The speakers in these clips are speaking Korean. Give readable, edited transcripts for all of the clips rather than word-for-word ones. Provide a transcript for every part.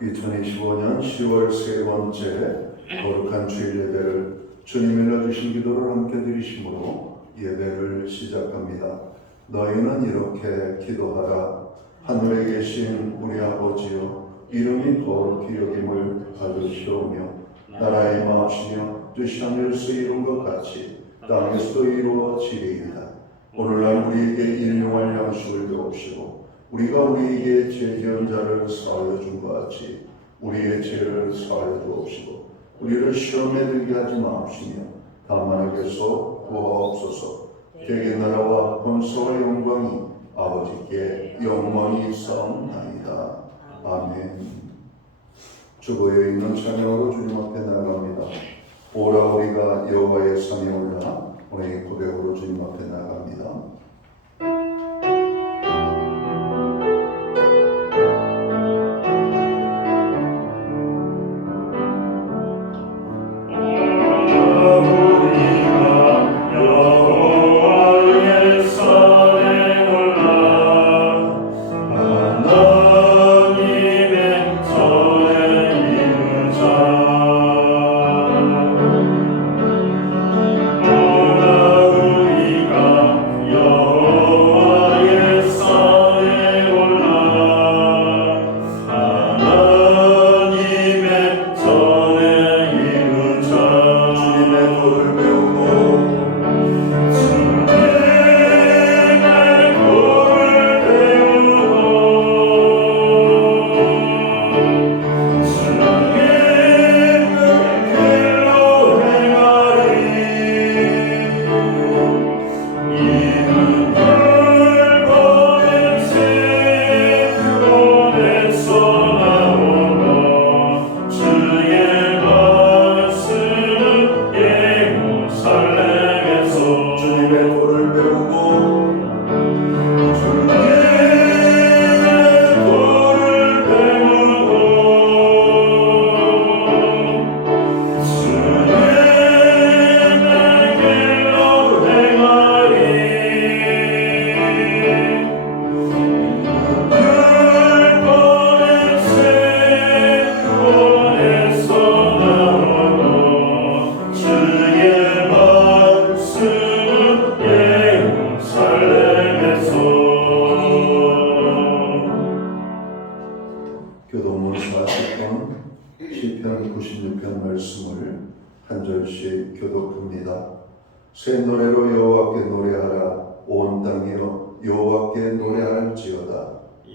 2025년 10월 세 번째 거룩한 주일 예배를 주님 일러주신 기도를 함께 드리심으로 예배를 시작합니다. 너희는 이렇게 기도하라. 하늘에 계신 우리 아버지여, 이름이 거룩히 여김을 받으시오며 나라의 마옵시며 뜻이 하늘에서 이룬 것 같이 땅에서도 이루어지리이다. 오늘날 우리에게 일용할 양식을 주옵시고 우리가 우리에게 죄지은 자를 사하여 준 것 같이 우리의 죄를 사하여 주옵시고 우리를 시험에 들게 하지 마옵시며 다만 악에서 구하옵소서. 대개 나라와 권세와 영광이 아버지께 영원히 있사옵나이다. 아멘. 주보에 있는 찬양으로 주님 앞에 나아갑니다. 오라 우리가 여호와의 산에 올라 오늘 고백으로 주님 앞에 나아갑니다. 교도문 40권 시편 96편 말씀을 한 절씩 교독합니다. 새 노래로 여호와께 노래하라. 온 땅이여 여호와께 노래할지어다.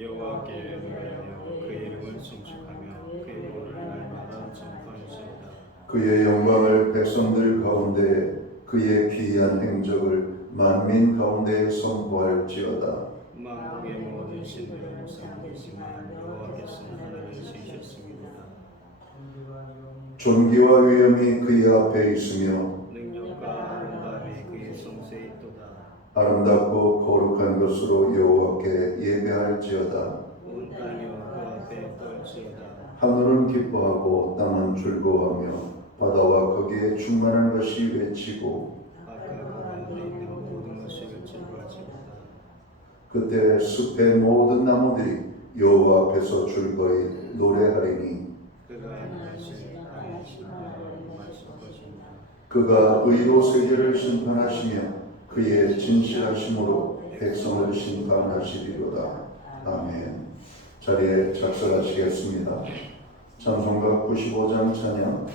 여호와께 노래하며 그의 이름을 송축하며 그의 도를 날마다 전파할지어다. 그의 영광을 백성들 가운데 그의 기이한 행적을 만민 가운데 선포할지어다. 만국의 모든 신들은 상하지만 여호와께서는 하늘을 지으셨습니다. 존귀와 위엄이 그의 앞에 있으며 능력과 아름다움이 그의 성소에 있도다. 아름답고 거룩한 것으로 여호와께 예배할지어다. 온 땅이여 그 앞에 떨지어다. 하늘은 기뻐하고 땅은 즐거워하며 바다와 거기에 충만한 것이 외치고 바다 가운데 있는 모든 것이 즐거워지도다. 그때 숲의 모든 나무들이 여호와 앞에서 즐거이 노래하리니 그가 행하신 하나님 나라를 말씀하십니다. 그가 의로 세계를 심판하시며 그의 진실하심으로 백성을 심판하시리로다. 아멘. 자리에 작성하시겠습니다. 찬송가 95장 찬양.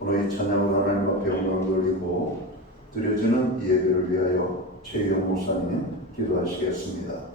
오늘 이 찬양을 하나님 앞에 영광 돌리고 드려지는 예배를 위하여 최영 목사님 기도하시겠습니다.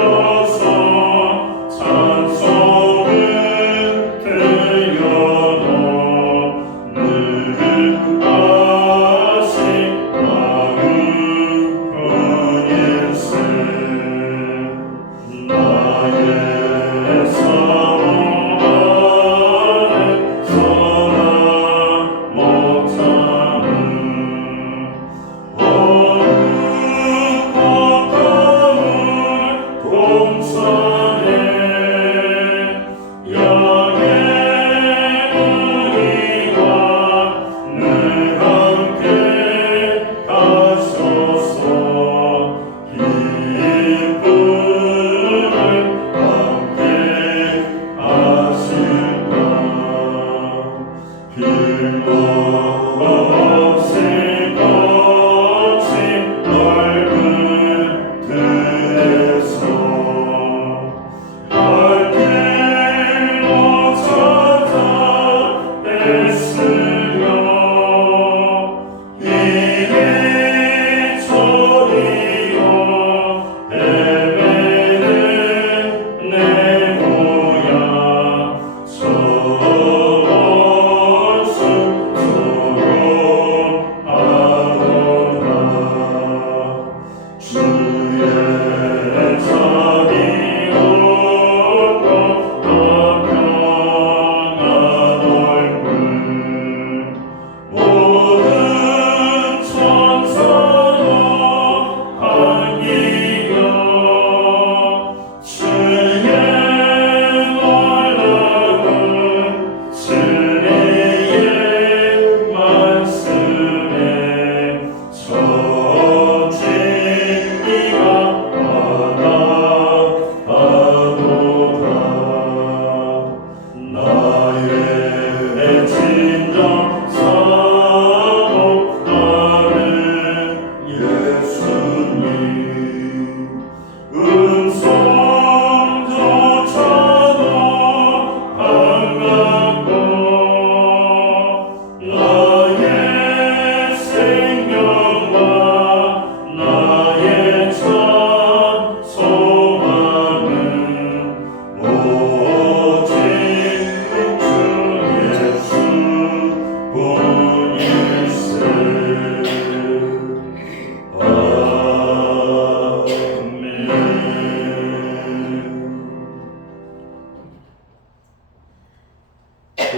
불러서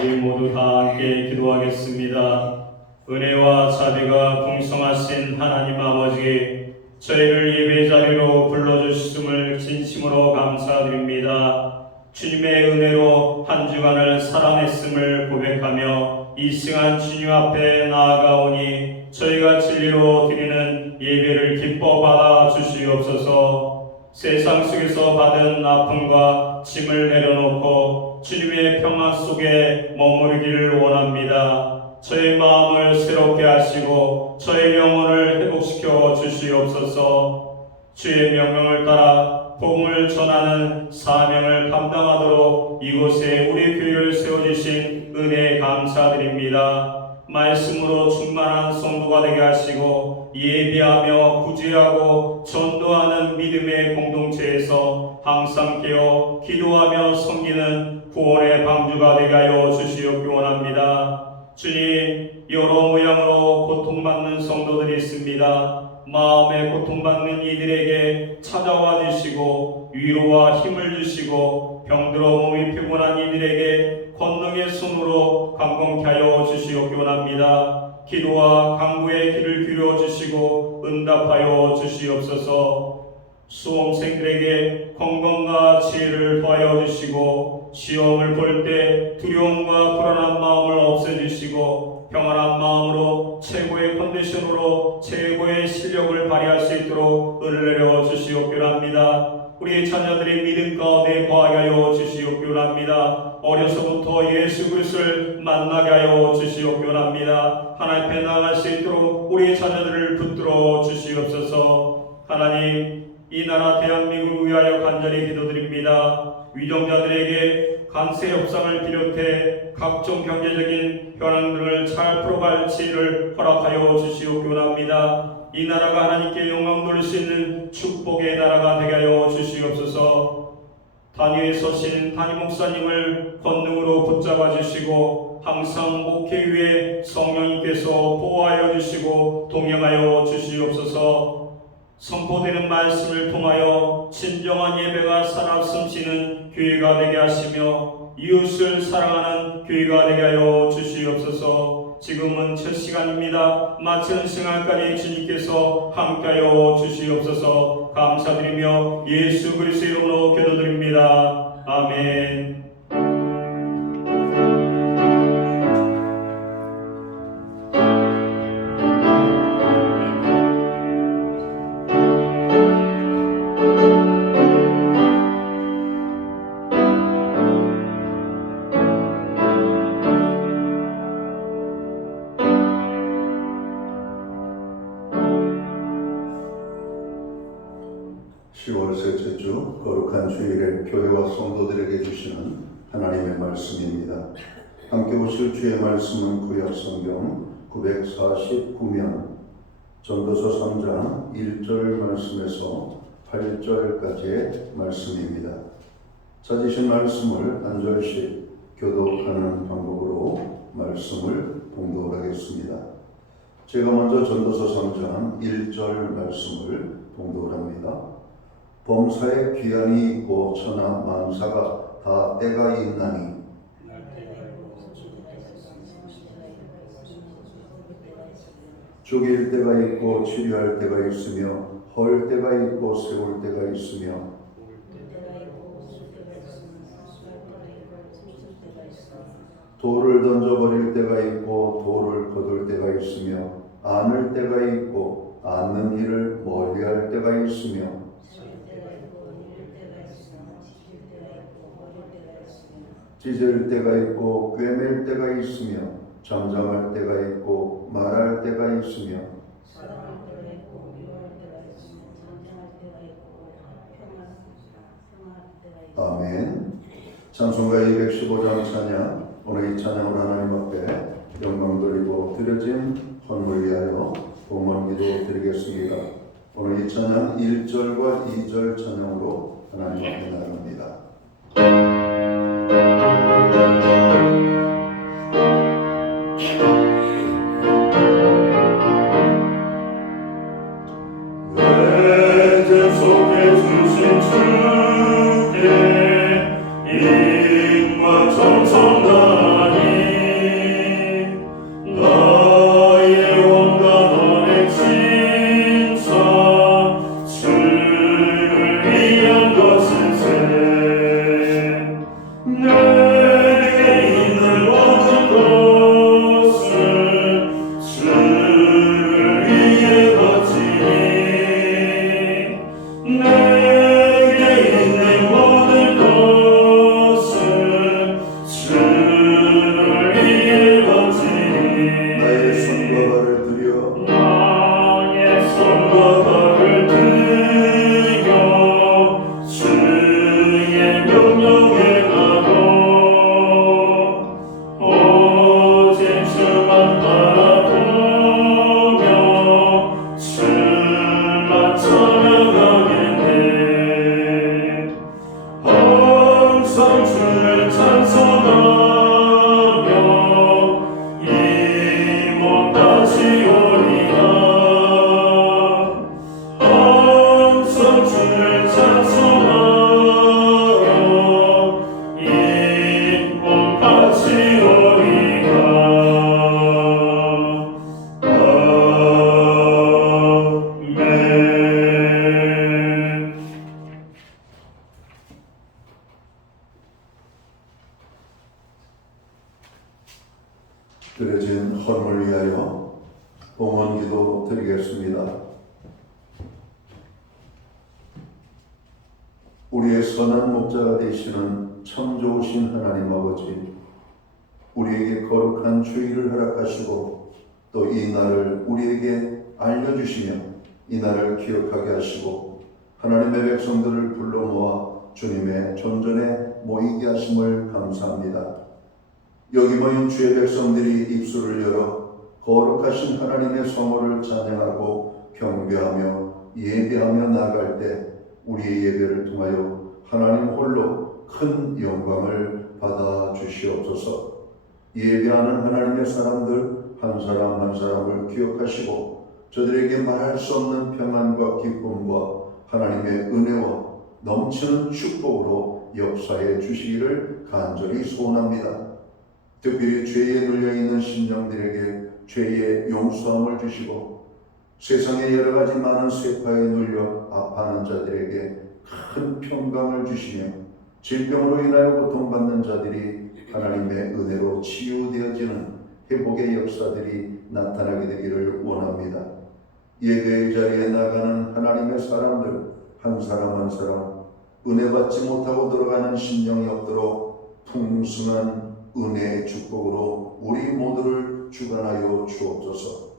우리 모두 다 함께 기도하겠습니다. 은혜와 자비가 풍성하신 하나님 아버지, 저희를 예배 자리로 불러주심을 진심으로 감사드립니다. 주님의 은혜로 한 주간을 살아냈음을 고백하며 이 시간 주님 앞에 나아가오니 저희가 진리로 드리는 예배를 기뻐 받아 주시옵소서. 세상 속에서 받은 아픔과 짐을 내려놓고 주님의 평안 속에 머무르기를 원합니다. 저희 마음을 새롭게 하시고 저희 영혼을 회복시켜 주시옵소서. 주의 명령을 따라 복음을 전하는 사명을 감당하도록 이곳에 우리 교회를 세워주신 은혜에 감사드립니다. 말씀으로 충만한 성도가 되게 하시고 예배하며 구제하고 전도하는 믿음의 공동체에서 항상 깨어 기도하며 섬기는 구원의 방주가 되게 하여 주시옵기 원합니다. 주님, 여러 모양으로 고통받는 성도들이 있습니다. 마음에 고통받는 이들에게 찾아와 주시고 위로와 힘을 주시고 병들어 몸이 피곤한 이들에게 권능의 손으로 강건케 하여 주시옵기 원합니다. 기도와 간구의 귀를 기울여 주시고 응답하여 주시옵소서. 수험생들에게 건강과 지혜를 더하여 주시고 시험을 볼 때 두려움과 불안한 마음을 없애주시고 평안한 마음으로 최고의 컨디션으로 최고의 실력을 발휘할 수 있도록 은혜를 내려 주시옵기 원합니다. 우리 자녀들의 믿음 가운데 거하게 하여 주시옵기 원합니다. 어려서부터 예수 그리스도를 만나게 하여 주시옵기 원합니다. 하나님 앞에 나아갈 수 있도록 우리 자녀들을 붙들어 주시옵소서. 하나님, 이 나라 대한민국을 위하여 간절히 기도드립니다. 위정자들에게 간세 협상을 비롯해 각종 경제적인 현황들을 잘 풀어갈 지혜를 허락하여 주시옵기 원합니다. 이 나라가 하나님께 영광 돌릴 수 있는 축복의 나라가 되게 하여 주시옵소서. 단위에 서신 담임 목사님을 권능으로 붙잡아 주시고 항상 목회 위에 성령님께서 보호하여 주시고 동행하여 주시옵소서. 선포되는 말씀을 통하여 진정한 예배가 살아 숨쉬는 교회가 되게 하시며 이웃을 사랑하는 교회가 되게 하여 주시옵소서. 지금은 첫 시간입니다. 마치는 시간까지 주님께서 함께하여 주시옵소서. 감사드리며 예수 그리스도의 이름으로 기도드립니다. 아멘. 셋째 주 거룩한 주일에 교회와 성도들에게 주시는 하나님의 말씀입니다. 함께 보실 주의 말씀은 구약 성경 949면 전도서 3장 1절 말씀에서 8절까지의 말씀입니다. 찾으신 말씀을 한 절씩 교독하는 방법으로 말씀을 봉독하겠습니다. 제가 먼저 전도서 3장 1절 말씀을 봉독합니다. 범사에 귀환이 있고 천하 만사가 다 때가 있나니 죽일 때가 있고 치료할 때가 있으며 헐 때가 있고 세울 때가 있으며 돌을 던져버릴 때가 있고 돌을 거둘 때가 있으며 안을 때가 있고 안는 일을 멀리할 때가 있으며 찢을 때가 있고 꿰맬 때가 있으며 잠잠할 때가 있고 말할 때가 있으며 아멘. 찬송가 215장 찬양. 오늘 이 찬양을 하나님 앞에 영광 돌리고 드려진 헌물 위하여 봉헌 기도 드리겠습니다. 오늘 이 찬양 1절과 2절 찬양으로 하나님 앞에 나갑니다. 외제 속에 주신 주께 인과 정성 다하니 주를 위해 바치니 나의 손과 발을 들여 나의 손과 발을 들여 주의 명령에 가고 오직 주만 바라보며 주만 찬양하겠네. 항상 주를 찬송하며 이 몸 바치오리라. 항상 주를 찬송하며 이 몸 바치오리라. 아멘. 드려진 헌을 위하여 봉헌기도 드리겠습니다. 우리의 선한 목자가 되시는 참 좋으신 하나님 아버지, 우리에게 거룩한 주일을 허락하시고 또 이 날을 우리에게 알려주시며 이 날을 기억하게 하시고 하나님의 백성들을 불러 모아 주님의 존전에 모이게 하심을 감사합니다. 여기 모인 주의 백성들이 입술을 열어 거룩하신 하나님의 성호를 찬양하고 경배하며 예배하며 나아갈 때 우리의 예배를 통하여 하나님 홀로 큰 영광을 받아 주시옵소서. 예배하는 하나님의 사람들 한 사람 한 사람을 기억하시고 저들에게 말할 수 없는 평안과 기쁨과 하나님의 은혜와 넘치는 축복으로 역사해 주시기를 간절히 소원합니다. 특별히 죄에 눌려있는 심령들에게 죄의 용서함을 주시고 세상의 여러 가지 많은 세파에 눌려 아파하는 자들에게 큰 평강을 주시며 질병으로 인하여 고통받는 자들이 하나님의 은혜로 치유되어지는 회복의 역사들이 나타나게 되기를 원합니다. 예배의 자리에 나가는 하나님의 사람들 한 사람 한 사람 은혜 받지 못하고 들어가는 심령이 없도록 풍성한 은혜의 축복으로 우리 모두를 주관하여 주옵소서.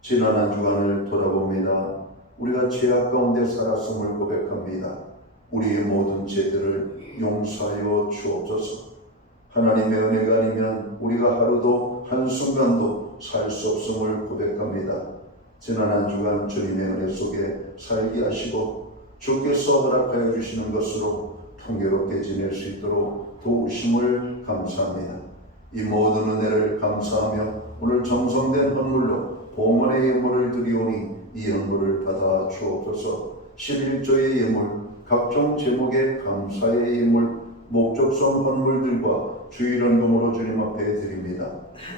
지난 한 주간을 돌아봅니다. 우리가 죄악 가운데 살았음을 고백합니다. 우리의 모든 죄들을 용서하여 주옵소서. 하나님의 은혜가 아니면 우리가 하루도 한순간도 살 수 없음을 고백합니다. 지난 한 주간 주님의 은혜 속에 살게 하시고 주께서 허락하여 주시는 것으로 풍요롭게 지낼 수 있도록 도우심을 감사합니다. 이 모든 은혜를 감사하며 오늘 정성된 헌물로 봉헌의 예물을 드리오니 이 예물을 받아 주옵소서. 11조의 예물, 각종 제목의 감사의 예물, 목적성 헌물들과 주일헌금으로 주님 앞에 드립니다.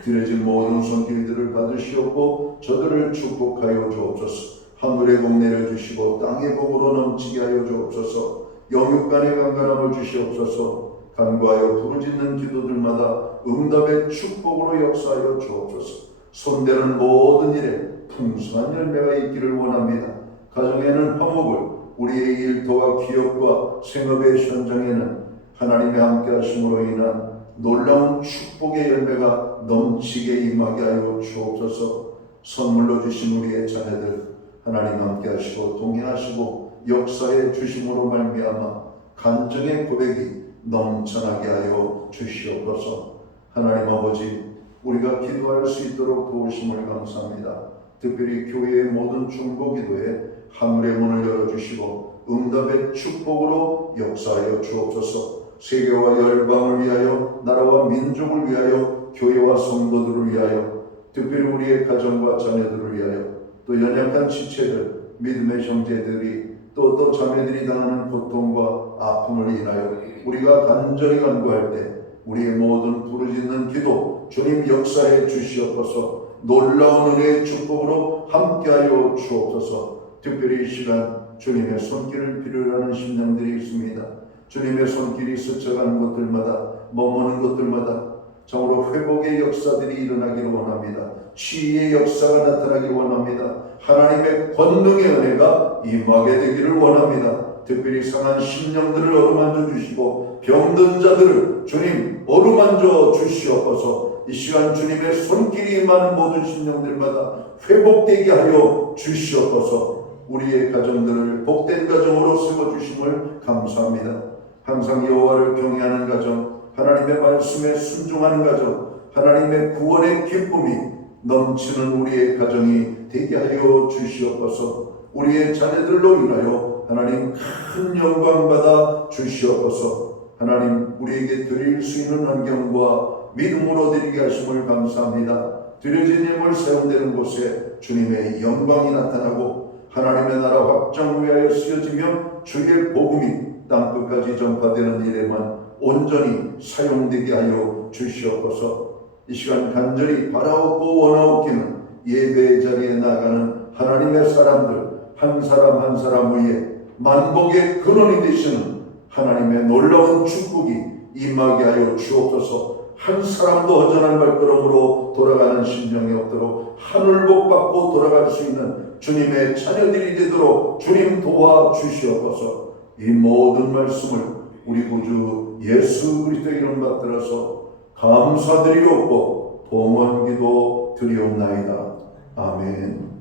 드려진 모든 손길들을 받으시옵고 저들을 축복하여 주옵소서. 하늘의 복 내려주시고 땅의 복으로 넘치게 하여 주옵소서. 영육간의 강건함을 주시옵소서. 간구하여 부르짖는 기도들마다 응답의 축복으로 역사하여 주옵소서. 손대는 모든 일에 풍성한 열매가 있기를 원합니다. 가정에는 화목을, 우리의 일터와 기업과 생업의 현장에는 하나님의 함께 하심으로 인한 놀라운 축복의 열매가 넘치게 임하게 하여 주옵소서. 선물로 주신 우리의 자녀들 하나님 함께 하시고 동행하시고 역사에 주심으로 말미암아 간증의 고백이 넘쳐나게 하여 주시옵소서. 하나님 아버지, 우리가 기도할 수 있도록 도우심을 감사합니다. 특별히 교회의 모든 중보기도에 하늘의 문을 열어주시고 응답의 축복으로 역사하여 주옵소서. 세계와 열방을 위하여, 나라와 민족을 위하여, 교회와 성도들을 위하여, 특별히 우리의 가정과 자녀들을 위하여, 또 연약한 지체들, 믿음의 형제들이 또 자매들이 당하는 고통과 아픔을 인하여 우리가 간절히 간구할 때 우리의 모든 부르짖는 기도 주님 역사해 주시옵소서. 놀라운 은혜의 축복으로 함께하여 주옵소서. 특별히 이 시간 주님의 손길을 필요로 하는 심령들이 있습니다. 주님의 손길이 스쳐가는 곳들마다, 머무는 곳들마다 정으로 회복의 역사들이 일어나기를 원합니다. 치유의 역사가 나타나기를 원합니다. 하나님의 권능의 은혜가 임하게 되기를 원합니다. 특별히 상한 심령들을 어루만져 주시고 병든 자들을 주님 어루만져 주시옵소서. 이 시간 주님의 손길이 임하는 모든 심령들마다 회복되게 하여 주시옵소서. 우리의 가정들을 복된 가정으로 세워주심을 감사합니다. 항상 여호와를 경외하는 가정, 하나님의 말씀에 순종하는 가정, 하나님의 구원의 기쁨이 넘치는 우리의 가정이 되게 하여 주시옵소서. 우리의 자녀들로 인하여 하나님 큰 영광 받아 주시옵소서. 하나님 우리에게 드릴 수 있는 환경과 믿음으로 드리게 하심을 감사합니다. 드려진 예물 세운되는 곳에 주님의 영광이 나타나고 하나님의 나라 확장 위하여 쓰여지며 주의 복음이 땅끝까지 전파되는 일에만 온전히 사용되게 하여 주시옵소서. 이 시간 간절히 바라옵고 원하옵기는 예배의 자리에 나가는 하나님의 사람들 한 사람 한 사람 위에 만복의 근원이 되시는 하나님의 놀라운 축복이 임하게 하여 주옵소서. 한 사람도 허전한 발걸음으로 돌아가는 심령이 없도록 하늘복 받고 돌아갈 수 있는 주님의 자녀들이 되도록 주님 도와주시옵소서. 이 모든 말씀을 우리 구주 예수 그리스도의 이름 받들어서 감사드리옵고 봉헌기도 드리옵나이다. 아멘.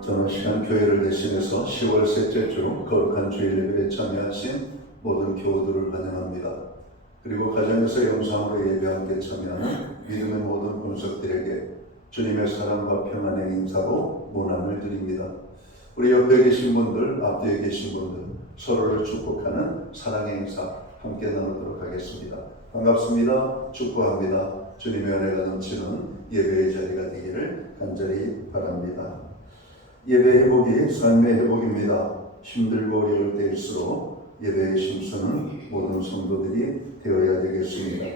저는 시간 교회를 대신해서 10월 셋째 주 거룩한 주일 예배에 참여하신 모든 교우들을 환영합니다. 그리고 가정에서 영상으로 예배에 함께 참여하는 믿음의 모든 분석들에게 주님의 사랑과 평안의 인사로 문안을 드립니다. 우리 옆에 계신 분들, 앞뒤에 계신 분들 서로를 축복하는 사랑의 인사 함께 나누도록 하겠습니다. 반갑습니다. 축복합니다. 주님의 은혜가 넘치는 예배의 자리가 되기를 간절히 바랍니다. 예배 회복이 삶의 회복입니다. 힘들고 어려울 때일수록 예배의 심수는 모든 성도들이 되어야 되겠습니다.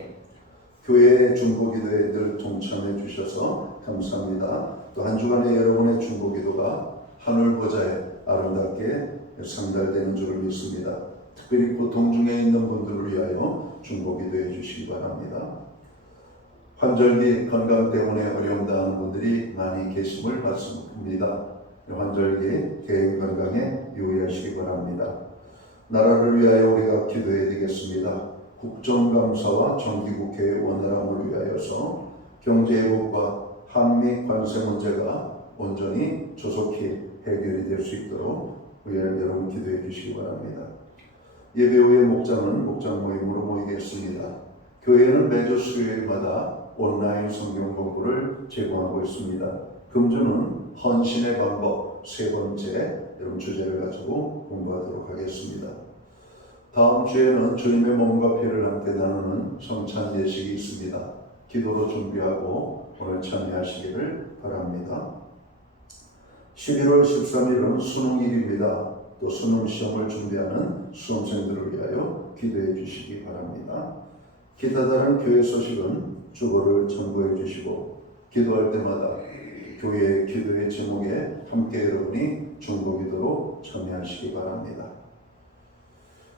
교회의 중보기도에 늘 동참해 주셔서 감사합니다. 또 한 주간의 여러분의 중보기도가 하늘 보좌에 아름답게 상달되는 줄을 믿습니다. 특별히 고통 중에 있는 분들을 위하여 중보기도해 주시기 바랍니다. 환절기 건강 때문에 어려움 당하는 분들이 많이 계심을 봤습니다. 환절기 개인 건강에 유의하시기 바랍니다. 나라를 위하여 우리가 기도해야 되겠습니다. 국정감사와 정기국회의 원활함을 위하여서 경제회복과 한미 관세 문제가 온전히 조속히 해결이 될 수 있도록 여러분 기도해 주시기 바랍니다. 예배 후에 목장은 목장 모임으로 모이겠습니다. 교회는 매주 수요일마다 온라인 성경 공부를 제공하고 있습니다. 금주는 헌신의 방법 세 번째 이런 주제를 가지고 공부하도록 하겠습니다. 다음 주에는 주님의 몸과 피를 함께 나누는 성찬 예식이 있습니다. 기도로 준비하고 오늘 참여하시기를 바랍니다. 11월 13일은 수능일입니다. 또 수능 시험을 준비하는 수험생들을 위하여 기도해 주시기 바랍니다. 기타 다른 교회 소식은 주보를 첨부해 주시고 기도할 때마다 교회의 기도의 제목에 함께 여러분이 중보기도로 참여하시기 바랍니다.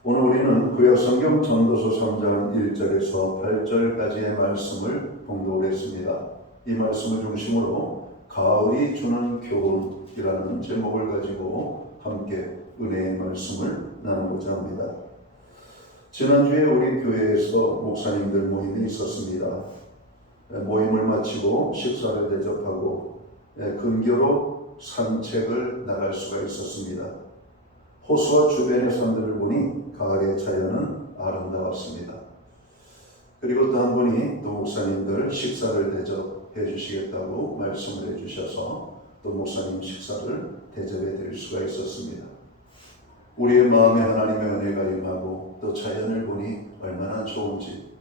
오늘 우리는 구약성경 전도서 3장 1절에서 8절까지의 말씀을 봉독을 했습니다. 이 말씀을 중심으로 가을이 주는 교훈이라는 제목을 가지고 함께 은혜의 말씀을 나누고자 합니다. 지난주에 우리 교회에서 목사님들 모임이 있었습니다. 모임을 마치고 식사를 대접하고 근교로 산책을 나갈 수가 있었습니다. 호수와 주변의 산들을 보니 가을의 자연은 아름다웠습니다. 그리고 또 한 분이 또 목사님들 식사를 대접해 주시겠다고 말씀을 해주셔서 또 목사님 식사를 대접해 드릴 수가 있었습니다. 우리의 마음에 하나님의 은혜가 임하고 또 자연을 보니 얼마나 좋은지,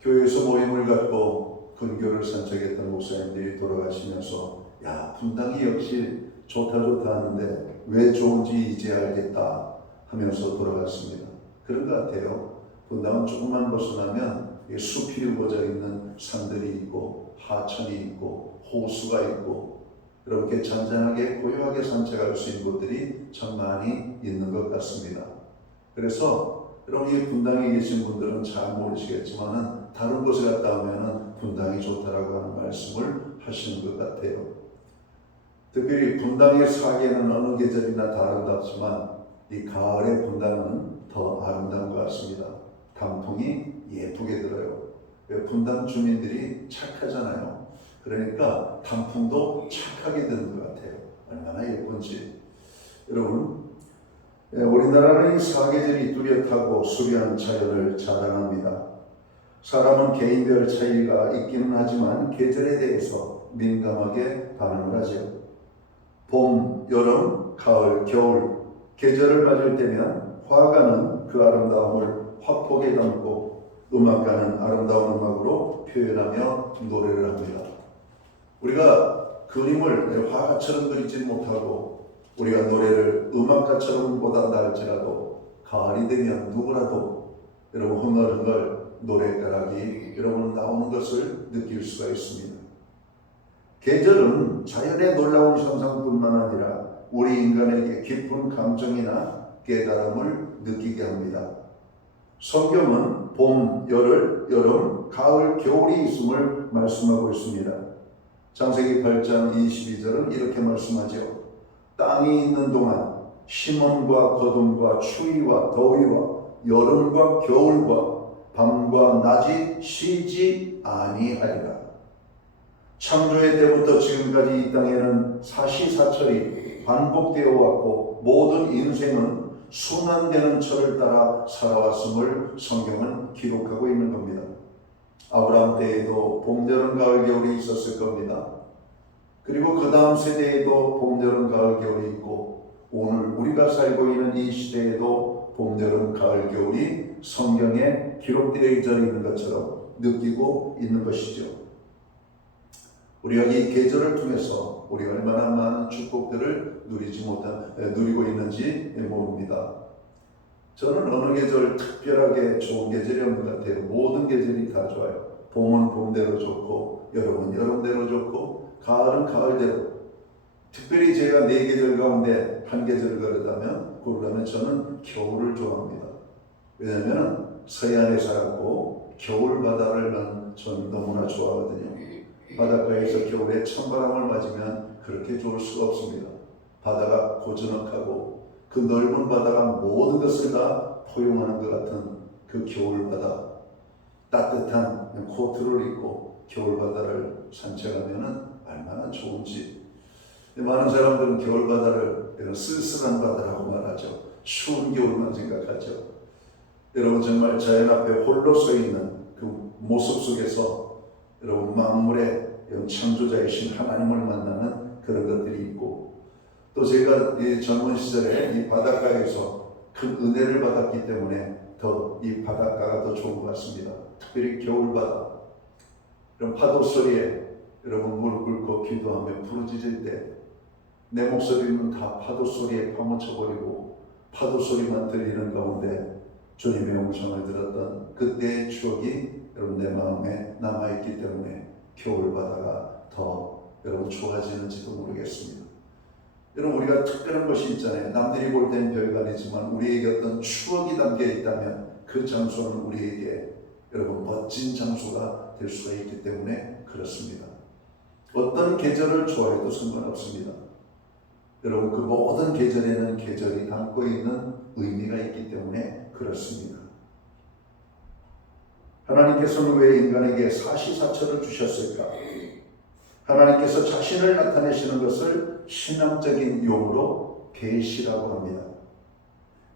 교회에서 모임을 갖고 근교를 산책했던 목사님들이 돌아가시면서 야, 분당이 역시 좋다 하는데 왜 좋은지 이제 알겠다 하면서 돌아갔습니다. 그런 것 같아요. 분당은 조금만 벗어나면 숲이 우거져 있는 산들이 있고 하천이 있고 호수가 있고 이렇게 잔잔하게 고요하게 산책할 수 있는 곳들이 참 많이 있는 것 같습니다. 그래서 여러분 이 분당에 계신 분들은 잘 모르시겠지만은 다른 곳에 갔다 오면은 분당이 좋다라고 하는 말씀을 하시는 것 같아요. 특별히 분당의 사계는 어느 계절이나 다 아름답지만 이 가을의 분당은 더 아름다운 것 같습니다. 단풍이 예쁘게 들어요. 분당 주민들이 착하잖아요. 그러니까 단풍도 착하게 드는 것 같아요. 얼마나 예쁜지. 여러분, 우리나라는 이 사계절이 뚜렷하고 수려한 자연을 자랑합니다. 사람은 개인별 차이가 있기는 하지만 계절에 대해서 민감하게 반응을 하죠. 봄, 여름, 가을, 겨울 계절을 맞을 때면 화가는 그 아름다움을 화폭에 담고 음악가는 아름다운 음악으로 표현하며 노래를 합니다. 우리가 그림을 화가처럼 그리지 못하고 우리가 노래를 음악가처럼 못한다 할지라도 가을이 되면 누구라도 여러분 흥얼흥얼 노래가락이 여러분 나오는 것을 느낄 수가 있습니다. 계절은 자연의 놀라운 현상뿐만 아니라 우리 인간에게 깊은 감정이나 깨달음을 느끼게 합니다. 성경은 봄, 여름, 가을, 겨울이 있음을 말씀하고 있습니다. 창세기 8장 22절은 이렇게 말씀하죠. 땅이 있는 동안 심음과 거둠과 추위와 더위와 여름과 겨울과 밤과 낮이 쉬지 아니하리라. 창조의 때부터 지금까지 이 땅에는 사시사철이 반복되어 왔고 모든 인생은 순환되는 철을 따라 살아왔음을 성경은 기록하고 있는 겁니다. 아브라함 때에도 봄, 여름, 가을, 겨울이 있었을 겁니다. 그리고 그 다음 세대에도 봄, 여름, 가을, 겨울이 있고 오늘 우리가 살고 있는 이 시대에도 봄, 여름, 가을, 겨울이 성경에 기록되어 있는 것처럼 느끼고 있는 것이죠. 우리가 이 계절을 통해서 우리가 얼마나 많은 축복들을 누리고 있는지 모릅니다. 저는 어느 계절 특별하게 좋은 계절이 없는 것 같아요. 모든 계절이 다 좋아요. 봄은 봄대로 좋고 여름은 여름대로 좋고 가을은 가을대로. 특별히 제가 4계절 가운데 한 계절을 고르다면 저는 겨울을 좋아합니다. 왜냐하면 서해안에 살았고 겨울 바다를 저는 너무나 좋아하거든요. 바닷가에서 겨울에 찬바람을 맞으면 그렇게 좋을 수가 없습니다. 바다가 고즈넉하고 그 넓은 바다가 모든 것을 다 포용하는 것 같은 그 겨울 바다, 따뜻한 코트를 입고 겨울 바다를 산책하면 얼마나 좋은지. 많은 사람들은 겨울 바다를 쓸쓸한 바다라고 말하죠. 추운 겨울만 생각하죠. 여러분 정말 자연 앞에 홀로 서 있는 그 모습 속에서 여러분 만물의 창조자이신 하나님을 만나는 그런 것들이 있고 또 제가 이 젊은 시절에 이 바닷가에서 큰 은혜를 받았기 때문에 더 이 바닷가가 더 좋은 것 같습니다. 특별히 겨울바다 이런 파도 소리에 여러분 무릎 꿇고 기도하며 부르짖을 때 내 목소리는 다 파도 소리에 파묻혀버리고 파도 소리만 들리는 가운데 주님의 음성을 들었던 그때의 추억이 여러분 내 마음에 남아있기 때문에 겨울바다가 더 여러분 좋아지는지도 모르겠습니다. 여러분 우리가 특별한 것이 있잖아요. 남들이 볼 때는 별거 아니지만 우리에게 어떤 추억이 담겨 있다면 그 장소는 우리에게 여러분 멋진 장소가 될 수가 있기 때문에 그렇습니다. 어떤 계절을 좋아해도 상관없습니다. 여러분 그 모든 계절에는 계절이 담고 있는 의미가 있기 때문에 그렇습니다. 하나님께서는 왜 인간에게 사시사철을 주셨을까? 하나님께서 자신을 나타내시는 것을 신앙적인 용어로 계시라고 합니다.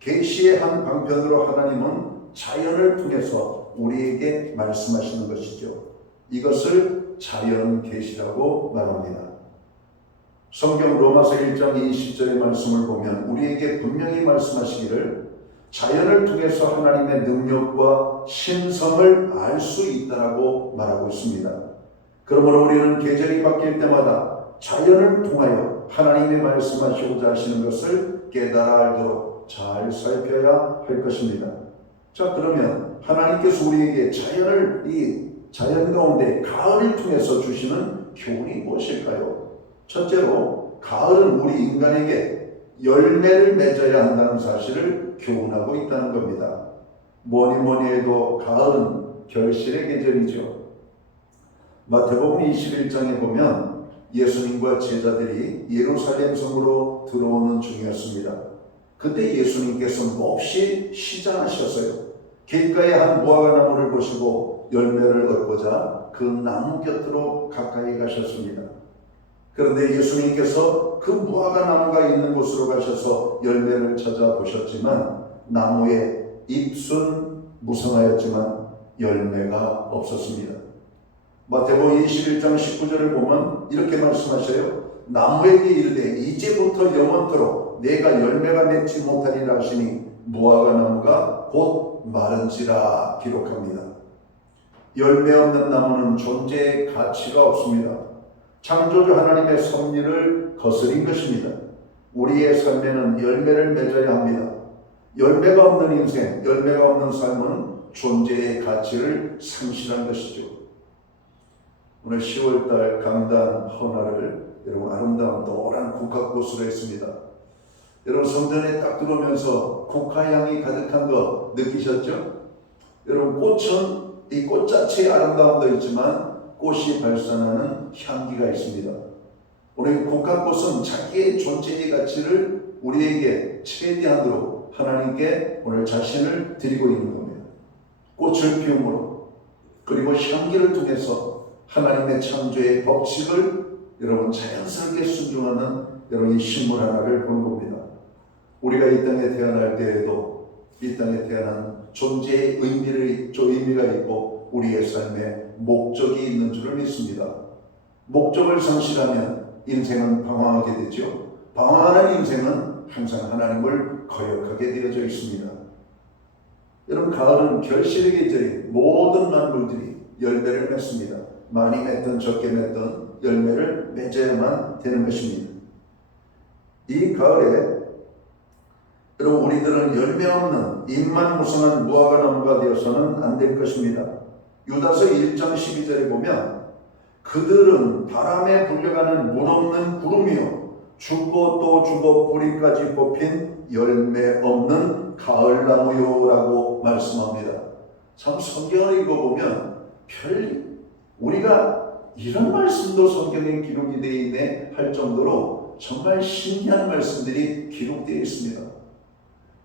계시의 한 방편으로 하나님은 자연을 통해서 우리에게 말씀하시는 것이죠. 이것을 자연 계시라고 말합니다. 성경 로마서 1장 20절의 말씀을 보면 우리에게 분명히 말씀하시기를 자연을 통해서 하나님의 능력과 신성을 알 수 있다라고 말하고 있습니다. 그러므로 우리는 계절이 바뀔 때마다 자연을 통하여 하나님의 말씀하시고자 하시는 것을 깨달아 알도록 잘 살펴야 할 것입니다. 자, 그러면 하나님께서 우리에게 이 자연 가운데 가을을 통해서 주시는 교훈이 무엇일까요? 첫째로 가을은 우리 인간에게 열매를 맺어야 한다는 사실을 교훈하고 있다는 겁니다. 뭐니 해도 가을은 결실의 계절이죠. 마태복음 21장에 보면 예수님과 제자들이 예루살렘 성으로 들어오는 중이었습니다. 그때 예수님께서 몹시 시장하셨어요. 길가에 한 무화과나무를 보시고 열매를 얻고자 그 나무 곁으로 가까이 가셨습니다. 그런데 예수님께서 그 무화과나무가 있는 곳으로 가셔서 열매를 찾아보셨지만 나무의 잎은 무성하였지만 열매가 없었습니다. 마태복음 21장 19절을 보면 이렇게 말씀하셔요. 나무에게 이르되 이제부터 영원토록 내가 열매가 맺지 못하리라 하시니 무화과나무가 곧 마른지라 기록합니다. 열매 없는 나무는 존재의 가치가 없습니다. 창조주 하나님의 섭리를 거스린 것입니다. 우리의 삶에는 열매를 맺어야 합니다. 열매가 없는 인생, 열매가 없는 삶은 존재의 가치를 상실한 것이죠. 오늘 10월달 강단 헌화를 여러분 아름다운 노란 국화꽃으로 했습니다. 여러분 성전에 딱 들어오면서 국화향이 가득한 거 느끼셨죠? 여러분 꽃은 이 꽃 자체의 아름다움도 있지만 꽃이 발산하는 향기가 있습니다. 오늘 국화꽃은 자기의 존재의 가치를 우리에게 최대한으로 하나님께 오늘 자신을 드리고 있는 겁니다. 꽃을 피움으로 그리고 향기를 통해서 하나님의 창조의 법칙을 여러분 자연스럽게 순종하는 여러분 이 식물 하나를 보는 겁니다. 우리가 이 땅에 태어날 때에도 이 땅에 태어난 존재의 의미가 있고 우리의 삶에 목적이 있는 줄을 믿습니다. 목적을 상실하면 인생은 방황하게 되죠. 방황하는 인생은 항상 하나님을 거역하게 되어져 있습니다. 여러분 가을은 결실의 계절이 모든 만물들이 열매를 맺습니다. 많이 맺든 적게 맺든 열매를 맺어야만 되는 것입니다. 이 가을에 여러분 우리들은 열매 없는 잎만 무성한 무화과나무가 되어서는 안 될 것입니다. 유다서 1장 12절에 보면 그들은 바람에 불려가는 물 없는 구름이요 죽고 또 죽어 뿌리까지 뽑힌 열매 없는 가을나무요 라고 말씀합니다. 참 성경을 읽어보면 우리가 이런 말씀도 성경에 기록이 되어 있네 할 정도로 정말 신기한 말씀들이 기록되어 있습니다.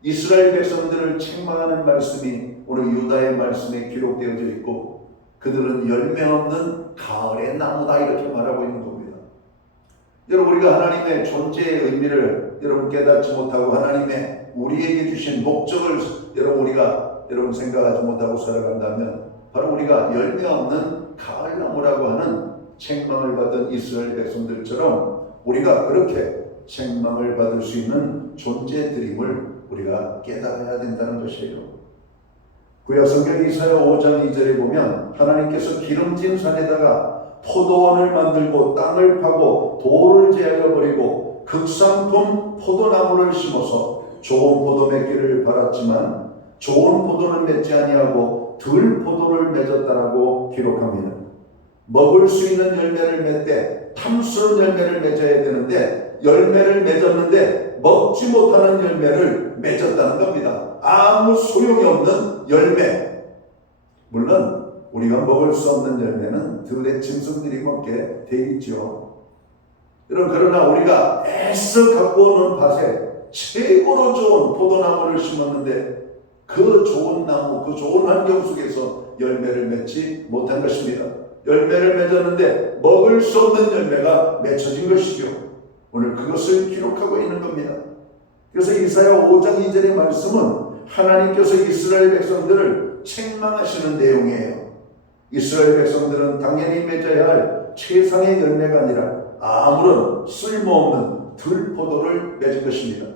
이스라엘 백성들을 책망하는 말씀이 오늘 유다의 말씀에 기록되어져 있고 그들은 열매 없는 가을의 나무다 이렇게 말하고 있는 겁니다. 여러분 우리가 하나님의 존재의 의미를 여러분 깨닫지 못하고 하나님의 우리에게 주신 목적을 여러분 생각하지 못하고 살아간다면 바로 우리가 열매 없는 가을나무라고 하는 책망을 받은 이스라엘 백성들처럼 우리가 그렇게 책망을 받을 수 있는 존재들임을 우리가 깨달아야 된다는 것이에요. 구약성경 이사야 5장 2절에 보면 하나님께서 기름진 산에다가 포도원을 만들고 땅을 파고 돌을 제하여 버리고 극상품 포도나무를 심어서 좋은 포도 맺기를 바랐지만 좋은 포도는 맺지 아니하고 들 포도를 맺었다라고 기록합니다. 먹을 수 있는 열매를 맺되 탐스러운 열매를 맺어야 되는데 열매를 맺었는데 먹지 못하는 열매를 맺었다는 겁니다. 아무 소용이 없는 열매. 물론 우리가 먹을 수 없는 열매는 들의 짐승들이 먹게 돼 있죠. 여러분 그러나 우리가 애써 갖고 오는 밭에 최고로 좋은 포도나무를 심었는데 그 좋은 나무, 그 좋은 환경 속에서 열매를 맺지 못한 것입니다. 열매를 맺었는데 먹을 수 없는 열매가 맺혀진 것이죠. 오늘 그것을 기록하고 있는 겁니다. 그래서 이사야 5장 2절의 말씀은 하나님께서 이스라엘 백성들을 책망하시는 내용이에요. 이스라엘 백성들은 당연히 맺어야 할 최상의 열매가 아니라 아무런 쓸모없는 들포도를 맺은 것입니다.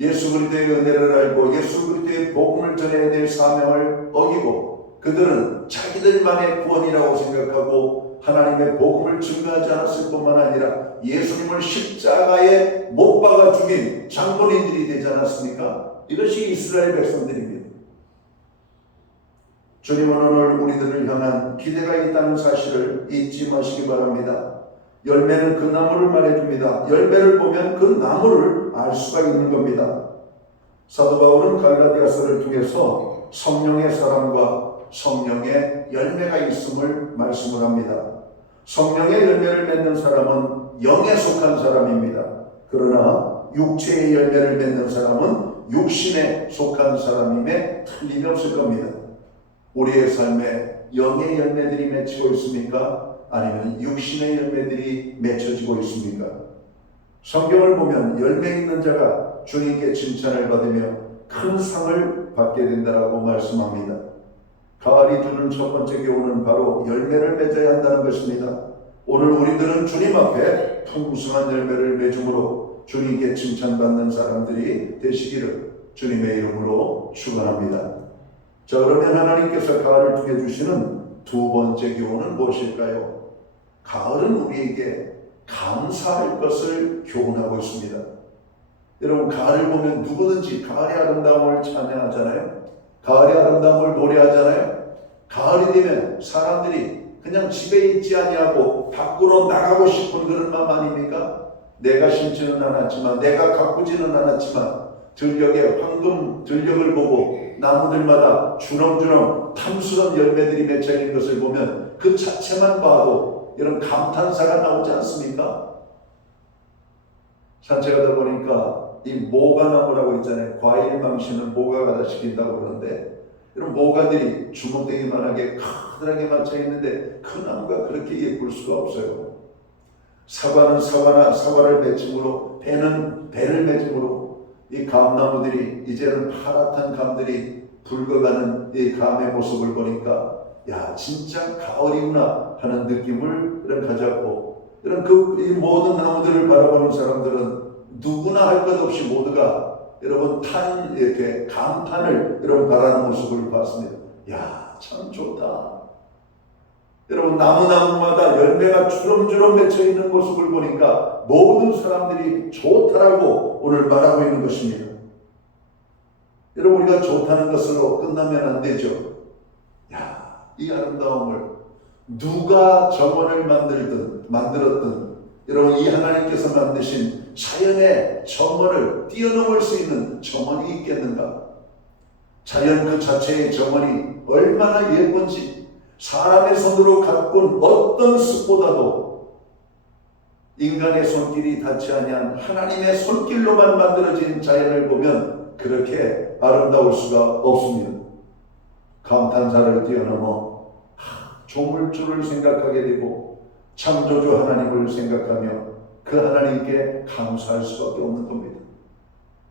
예수 그리스도의 은혜를 알고 예수 그리스도의 복음을 전해야 될 사명을 어기고 그들은 자기들만의 구원이라고 생각하고 하나님의 복음을 증거하지 않았을 뿐만 아니라 예수님을 십자가에 못 박아 죽인 장본인들이 되지 않았습니까? 이것이 이스라엘 백성들입니다. 주님은 오늘 우리들을 향한 기대가 있다는 사실을 잊지 마시기 바랍니다. 열매는 그 나무를 말해줍니다. 열매를 보면 그 나무를 알 수가 있는 겁니다. 사도 바울은 갈라디아서를 통해서 성령의 사랑과 성령의 열매가 있음을 말씀을 합니다. 성령의 열매를 맺는 사람은 영에 속한 사람입니다. 그러나 육체의 열매를 맺는 사람은 육신에 속한 사람임에 틀림이 없을 겁니다. 우리의 삶에 영의 열매들이 맺히고 있습니까? 아니면 육신의 열매들이 맺혀지고 있습니까? 성경을 보면 열매 있는 자가 주님께 칭찬을 받으며 큰 상을 받게 된다라고 말씀합니다. 가을이 주는 첫 번째 교훈은 바로 열매를 맺어야 한다는 것입니다. 오늘 우리들은 주님 앞에 풍성한 열매를 맺음으로 주님께 칭찬받는 사람들이 되시기를 주님의 이름으로 축원합니다. 자, 그러면 하나님께서 가을을 통해 주시는 두 번째 교훈은 무엇일까요? 가을은 우리에게 감사할 것을 교훈하고 있습니다. 여러분, 가을을 보면 누구든지 가을의 아름다움을 찬양하잖아요. 가을의 아름다움을 노래하잖아요. 가을이 되면 사람들이 그냥 집에 있지 아니하고 밖으로 나가고 싶은 그런 마음 아닙니까? 내가 심지는 않았지만, 내가 가꾸지는 않았지만 들녘에 황금 들녘을 보고 나무들마다 주렁주렁 탐스런 열매들이 맺혀 있는 것을 보면 그 자체만 봐도 이런 감탄사가 나오지 않습니까? 산책하다 보니까 이 모가나무라고 있잖아요. 과일 망신은 모가가 다 시킨다고 그러는데, 이런 모가들이 주먹대기만하게 커다랗게 맞춰 있는데 그 나무가 그렇게 예쁠 수가 없어요. 사과는 사과를 맺음으로, 배는 배를 맺음으로, 이 감나무들이 이제는 파랗던 감들이 붉어가는 이 감의 모습을 보니까 야, 진짜 가을이구나 하는 느낌을 이런 가졌고, 이런 이 모든 나무들을 바라보는 사람들은 누구나 할 것 없이 모두가 여러분 이렇게 감탄을 여러분 바라는 모습을 봤습니다. 야, 참 좋다. 여러분, 나무마다 열매가 주렁주렁 맺혀 있는 모습을 보니까 모든 사람들이 좋다라고 오늘 말하고 있는 것입니다. 여러분, 우리가 좋다는 것으로 끝나면 안 되죠. 야, 이 아름다움을 누가 정원을 만들었든 여러분, 이 하나님께서 만드신 자연의 정원을 뛰어넘을 수 있는 정원이 있겠는가? 자연 그 자체의 정원이 얼마나 예쁜지, 사람의 손으로 가꾼 어떤 숲보다도 인간의 손길이 닿지 아니한 하나님의 손길로만 만들어진 자연을 보면 그렇게 아름다울 수가 없습니다. 감탄사를 뛰어넘어 조물주를 생각하게 되고 창조주 하나님을 생각하며 그 하나님께 감사할 수밖에 없는 겁니다.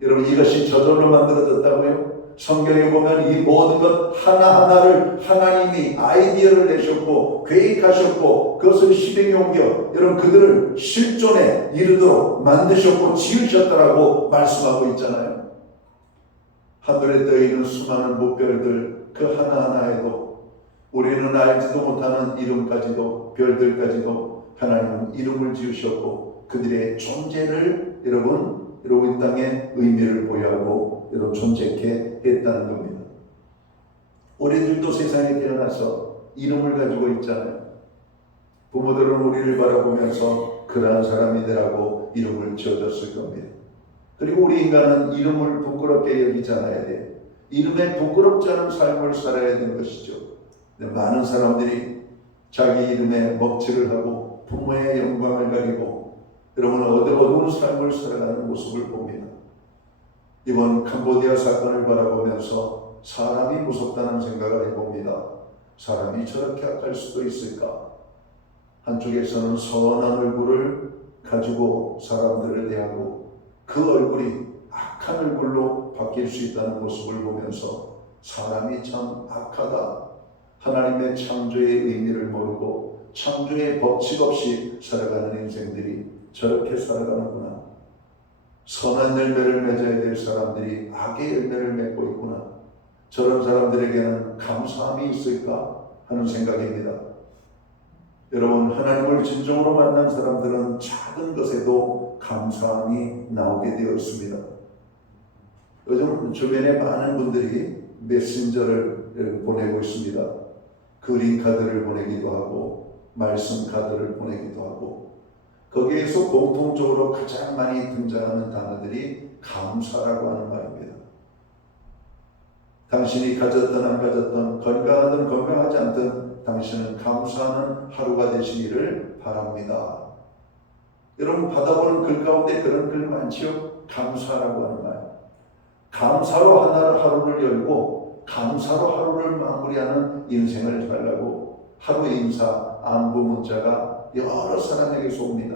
여러분, 이것이 저절로 만들어졌다고요? 성경에 보면 이 모든 것 하나하나를 하나님이 아이디어를 내셨고 계획하셨고 그것을 실행에 옮겨 여러분 그들을 실존에 이르도록 만드셨고 지으셨다라고 말씀하고 있잖아요. 하늘에 떠 있는 수많은 무별들 그 하나하나에도 우리는 알지도 못하는 이름까지도 별들까지도 하나님은 이름을 지으셨고 그들의 존재를 여러분 이 땅에 의미를 부여하고 여러분 존재케 했다는 겁니다. 우리들도 세상에 태어나서 이름을 가지고 있잖아요. 부모들은 우리를 바라보면서 그러한 사람이 되라고 이름을 지어줬을 겁니다. 그리고 우리 인간은 이름을 부끄럽게 여기지 않아야 돼요. 이름에 부끄럽지 않은 삶을 살아야 되는 것이죠. 많은 사람들이 자기 이름에 먹칠을 하고 부모의 영광을 가리고 여러분 어두운 삶을 살아가는 모습을 봅니다. 이번 캄보디아 사건을 바라보면서 사람이 무섭다는 생각을 해봅니다. 사람이 저렇게 악할 수도 있을까? 한쪽에서는 선한 얼굴을 가지고 사람들을 대하고 그 얼굴이 악한 얼굴로 바뀔 수 있다는 모습을 보면서 사람이 참 악하다. 하나님의 창조의 의미를 모르고 창조의 법칙 없이 살아가는 인생들이 저렇게 살아가는구나. 선한 열매를 맺어야 될 사람들이 악의 열매를 맺고 있구나. 저런 사람들에게는 감사함이 있을까 하는 생각입니다. 여러분, 하나님을 진정으로 만난 사람들은 작은 것에도 감사함이 나오게 되어 있습니다. 요즘 주변에 많은 분들이 메신저를 카드를 보내고 있습니다. 그린 카드를 보내기도 하고 말씀 카드를 보내기도 하고 거기에서 공통적으로 가장 많이 등장하는 단어들이 감사라고 하는 말입니다. 당신이 가졌든 안 가졌든 건강하든 건강하지 않든 당신은 감사하는 하루가 되시기를 바랍니다. 여러분 받아보는 글 가운데 그런 글 많지요? 감사라고 하는 말. 감사로 하루를 열고 감사로 하루를 마무리하는 인생을 살라고 하루 인사, 안부 문자가 여러 사람에게서 옵니다.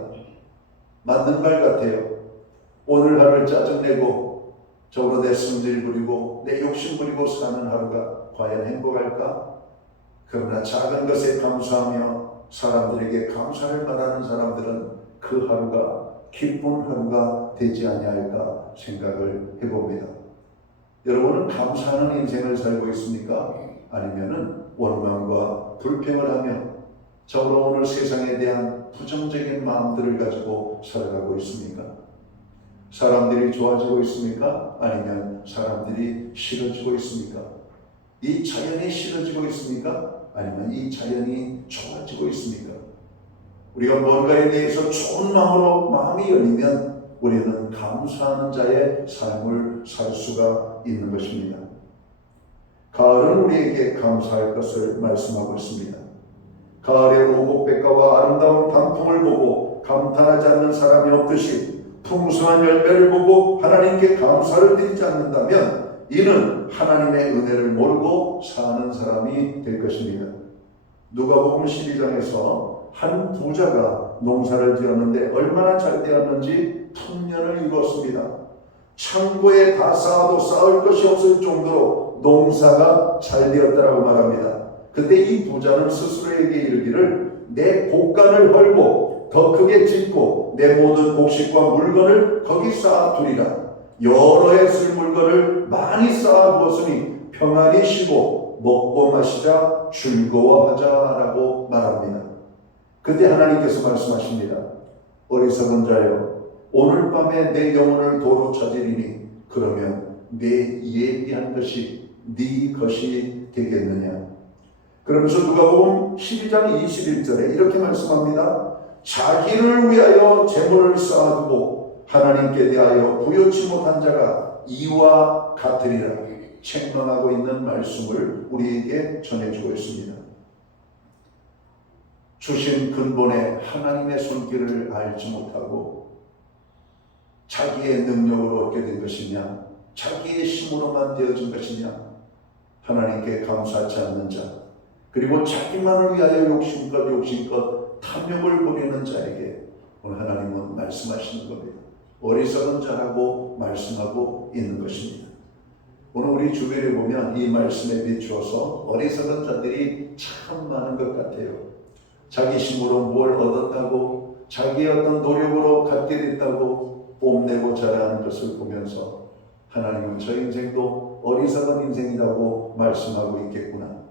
맞는 말 같아요. 오늘 하루를 짜증내고 저로 내 승질 부리고 내 욕심 부리고 사는 하루가 과연 행복할까? 그러나 작은 것에 감사하며 사람들에게 감사를 말하는 사람들은 그 하루가 기쁜 하루가 되지 아니할까 생각을 해봅니다. 여러분은 감사하는 인생을 살고 있습니까? 아니면은 원망과 불평을 하며 저로 오늘 세상에 대한 부정적인 마음들을 가지고 살아가고 있습니까? 사람들이 좋아지고 있습니까? 아니면 사람들이 싫어지고 있습니까? 이 자연이 싫어지고 있습니까? 아니면 이 자연이 좋아지고 있습니까? 우리가 뭔가에 대해서 좋은 마음으로 마음이 열리면 우리는 감사하는 자의 삶을 살 수가 있는 것입니다. 가을은 우리에게 감사할 것을 말씀하고 있습니다. 가을의 오곡백과와 아름다운 단풍을 보고 감탄하지 않는 사람이 없듯이 풍성한 열매를 보고 하나님께 감사를 드리지 않는다면 이는 하나님의 은혜를 모르고 사는 사람이 될 것입니다. 누가복음 12장에서 한 부자가 농사를 지었는데 얼마나 잘 되었는지 풍년을 이루었습니다. 창고에 다 쌓아도 쌓을 것이 없을 정도로 농사가 잘 되었다라고 말합니다. 그때 이 부자는 스스로에게 이르기를 내 곡간을 헐고 더 크게 짓고 내 모든 곡식과 물건을 거기 쌓아두리라. 여러 해 쓸 물건을 많이 쌓아두었으니 평안히 쉬고 먹고 마시자 즐거워하자라고 말합니다. 그때 하나님께서 말씀하십니다. 어리석은 자여 오늘 밤에 내 영혼을 도로 찾으리니 그러면 내 예비한 것이 네 것이 되겠느냐. 그러면서 누가복음 12장 21절에 이렇게 말씀합니다. 자기를 위하여 재물을 쌓아두고 하나님께 대하여 부여치 못한 자가 이와 같으리라. 책망하고 있는 말씀을 우리에게 전해주고 있습니다. 주신 근본에 하나님의 손길을 알지 못하고 자기의 능력으로 얻게 된 것이냐, 자기의 힘으로만 되어진 것이냐, 하나님께 감사하지 않는 자, 그리고 자기만을 위하여 욕심껏 탐욕을 부리는 자에게 오늘 하나님은 말씀하시는 겁니다. 어리석은 자라고 말씀하고 있는 것입니다. 오늘 우리 주변에 보면 이 말씀에 비추어서 어리석은 자들이 참 많은 것 같아요. 자기 힘으로 뭘 얻었다고, 자기의 어떤 노력으로 갖게 됐다고 뽐내고 자랑하는 것을 보면서 하나님은 저 인생도 어리석은 인생이라고 말씀하고 있겠구나.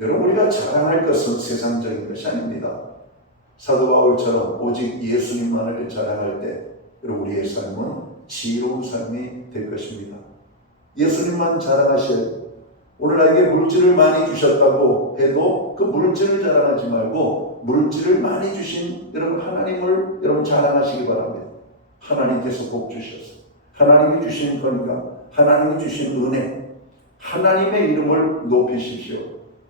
여러분, 우리가 자랑할 것은 세상적인 것이 아닙니다. 사도 바울처럼 오직 예수님만을 자랑할 때 우리의 삶은 지혜로운 삶이 될 것입니다. 예수님만 자랑하실, 오늘 나에게 물질을 많이 주셨다고 해도 그 물질을 자랑하지 말고 물질을 많이 주신 여러분 하나님을 여러분 자랑하시기 바랍니다. 하나님께서 복 주셨어요. 하나님이 주신 건강, 하나님이 주신 은혜, 하나님의 이름을 높이십시오.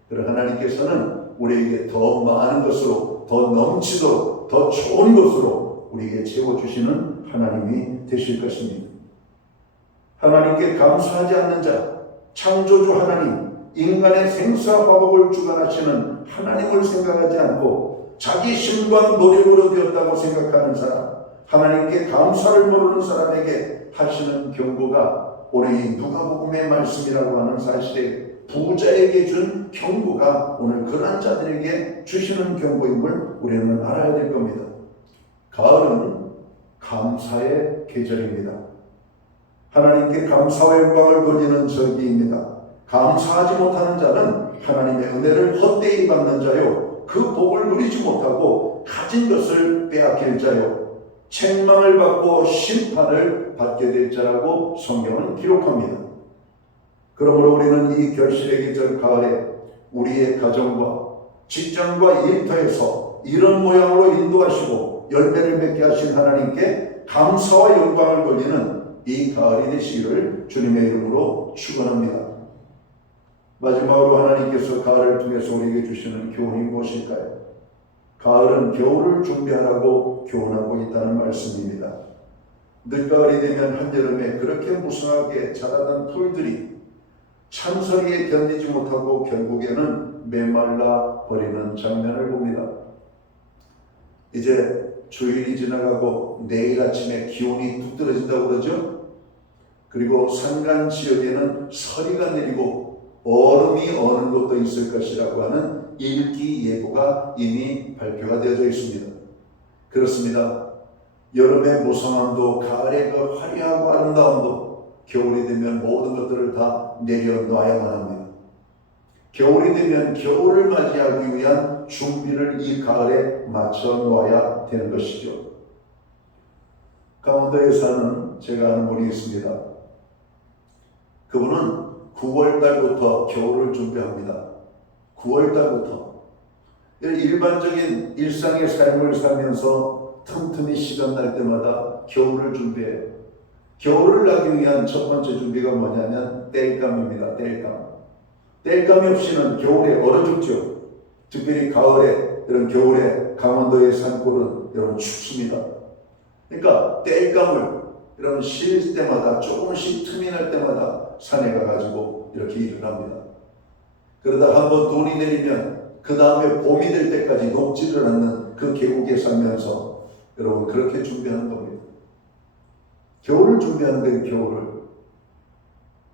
그리고 하나님께서는 우리에게 더 많은 것으로, 더 넘치도록, 더 좋은 것으로 우리에게 채워주시는 하나님이 되실 것입니다. 하나님께 감사하지 않는 자, 창조주 하나님, 인간의 생사 화복을 주관하시는 하나님을 생각하지 않고 자기 힘과 노력으로 되었다고 생각하는 사람, 하나님께 감사를 모르는 사람에게 하시는 경고가 오늘 이 누가복음의 말씀이라고 하는 사실에 부자에게 준 경고가 오늘 그런 자들에게 주시는 경고임을 우리는 알아야 될 겁니다. 가을은 감사의 계절입니다. 하나님께 감사와 영광을 돌리는 절기입니다. 감사하지 못하는 자는 하나님의 은혜를 헛되이 받는 자요, 그 복을 누리지 못하고 가진 것을 빼앗길 자요, 책망을 받고 심판을 받게 될 자라고 성경은 기록합니다. 그러므로 우리는 이 결실의 계절 가을에 우리의 가정과 직장과 일터에서 이런 모양으로 인도하시고 열매를 맺게 하신 하나님께 감사와 영광을 돌리는 이 가을이 되시기를 주님의 이름으로 축원합니다. 마지막으로 하나님께서 가을을 통해서 우리에게 주시는 교훈이 무엇일까요? 가을은 겨울을 준비하라고 교훈하고 있다는 말씀입니다. 늦가을이 되면 한여름에 그렇게 무성하게 자라던 풀들이 찬서리에 견디지 못하고 결국에는 메말라 버리는 장면을 봅니다. 이제 주일이 지나가고 내일 아침에 기온이 뚝 떨어진다고 그러죠. 그리고 산간 지역에는 서리가 내리고 얼음이 어는 곳도 있을 것이라고 하는 일기 예보가 이미 발표가 되어져 있습니다. 그렇습니다. 여름의 무성함도 가을의 그 화려하고 아름다움도 겨울이 되면 모든 것들을 다 내려놓아야만 합니다. 겨울이 되면 겨울을 맞이하기 위한 준비를 이 가을에 맞춰 놓아야 되는 것이죠. 강원도에 사는 제가 아는 분이 있습니다. 그분은 9월달부터 겨울을 준비합니다. 9월달부터 일반적인 일상의 삶을 살면서 틈틈이 시간 날 때마다 겨울을 준비해요. 겨울을 나기 위한 첫 번째 준비가 뭐냐면 땔감입니다. 땔감이 없이는 겨울에 얼어 죽죠. 특별히 가을에, 이런 겨울에 강원도의 산골은 여러분 춥습니다. 그러니까 땔감을 여러분 쉴 때마다 조금씩 틈이 날 때마다 산에 가가지고 이렇게 일을 합니다. 그러다 한번 눈이 내리면 그 다음에 봄이 될 때까지 녹지를 않는 그 계곡에 살면서 여러분 그렇게 준비하는 겁니다. 겨울을 준비하는 거예요. 겨울을.